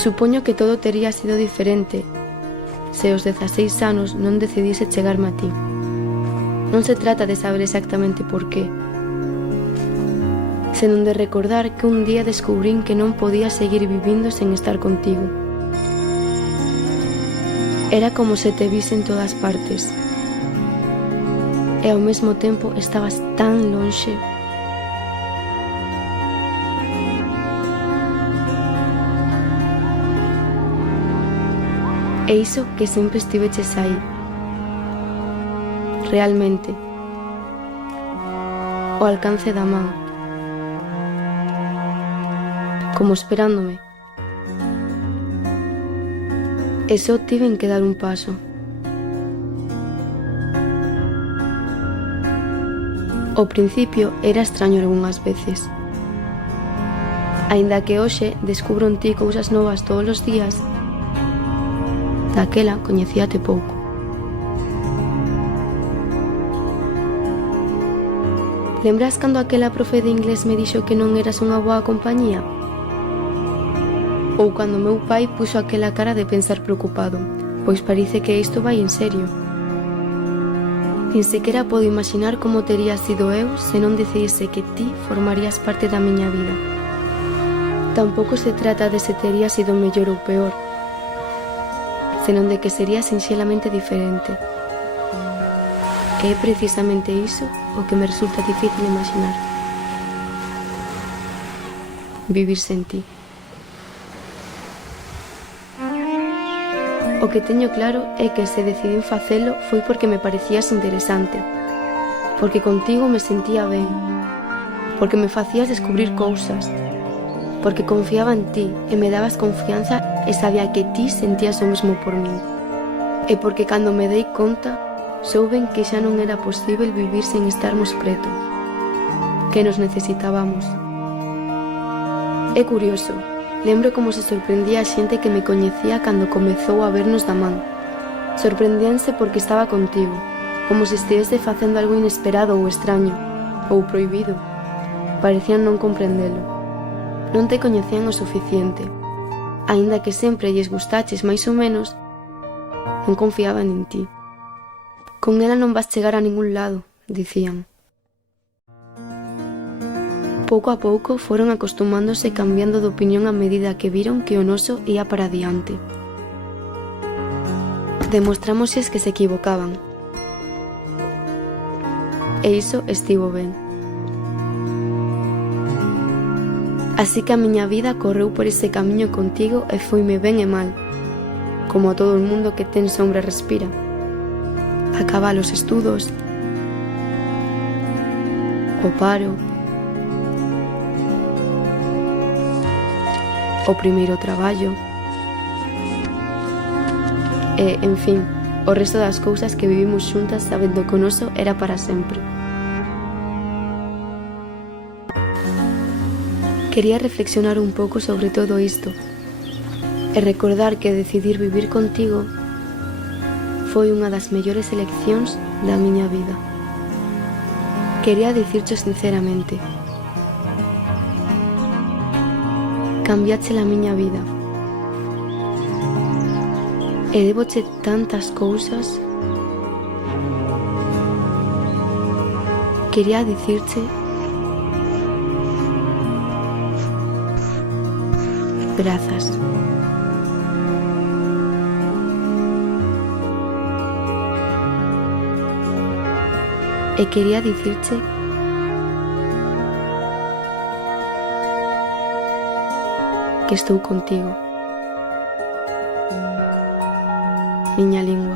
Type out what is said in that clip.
Supoño que todo tería sido diferente se aos 16 anos non decidise chegarme a ti. Non se trata de saber exactamente por qué, senón de recordar que un día descubrín que non podía seguir vivindo sen estar contigo. Era como se te vise en todas partes, e ao mesmo tempo estabas tan lonxe. E iso que sempre estiveches aí, realmente, ao alcance da man, como esperándome. E só tiven que dar un paso. Ao principio era extraño algunhas veces. Aínda que hoxe descubro en ti cousas novas todos os días, daquela coñecíate pouco. Lembras cando aquela profe de inglés me dixo que non eras unha boa compañía? Ou cando meu pai puxo aquela cara de pensar preocupado, pois parece que isto vai en serio. Nin sequera podo imaginar como tería sido eu se non decidise que ti formarías parte da miña vida. Tampouco se trata de se tería sido mellor ou peor, senón de que sería sinxelamente diferente. E é precisamente iso o que me resulta difícil imaginar. Vivir sen ti. O que teño claro é que se decidín facelo foi porque me parecías interesante, porque contigo me sentía ben, porque me facías descubrir cousas, porque confiaba en ti e me dabas confianza e sabía que ti sentías o mesmo por min. E porque cando me dei conta, souben que xa non era posíbel vivir sen estarmos preto, que nos necesitábamos. É curioso, lembro como se sorprendía a xente que me coñecía cando comezou a vernos da man. Sorprendíanse porque estaba contigo, como se estivese facendo algo inesperado ou extraño, ou prohibido. Parecían non comprendelo. Non te coñecían o suficiente. Aínda que sempre lles gustaches máis ou menos, non confiaban en ti. Con ela non vas chegar a ningún lado, dicían. Pouco a pouco foron acostumándose e cambiando de opinión a medida que viron que o noso ia para adiante. Demostrámosles que se equivocaban. E iso estivo ben. Así que a miña vida correu por ese camiño contigo e foime ben e mal, como a todo o mundo que ten sombra respira. Acabar os estudos, o paro, o primeiro traballo e, en fin, o resto das cousas que vivimos xuntas sabendo que o noso era para sempre. Quería reflexionar un pouco sobre todo isto e recordar que decidir vivir contigo foi unha das mellores eleccións da miña vida. Quería dicircho sinceramente, cambiache a miña vida e deboche tantas cousas. Quería dicirche grazas. E quería dicirche que estou contigo, miña lingua.